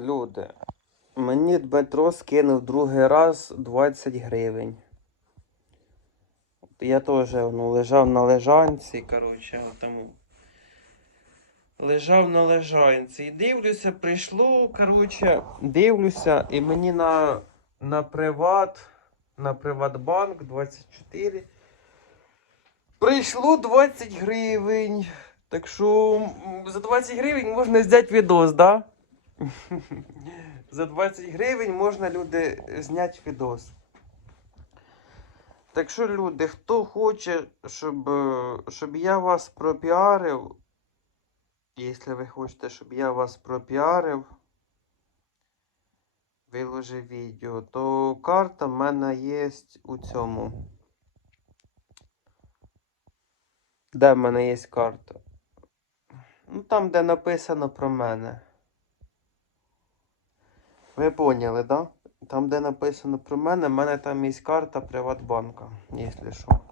Люди, мені Дмитро скинув другий раз 20 гривень. Я теж ну, лежав на лежанці, коротше, тому. Лежав на лежанці. І дивлюся, прийшло, коротше, дивлюся, і мені на, на приват, на Приватбанк 24. Прийшло 20 гривень. Так що за 20 гривень можна зняти відос, да? За 20 гривень можна люди зняти відос. Так що, люди, хто хоче, щоб, е, щоб я вас пропіарив, якщо ви хочете, щоб я вас пропіарив, виложив відео, то карта в мене є у цьому. Де в мене є карта? Ну, там, де написано про мене. Ви поняли, да? Там, де написано про мене, в мене там є карта Приватбанка, якщо що.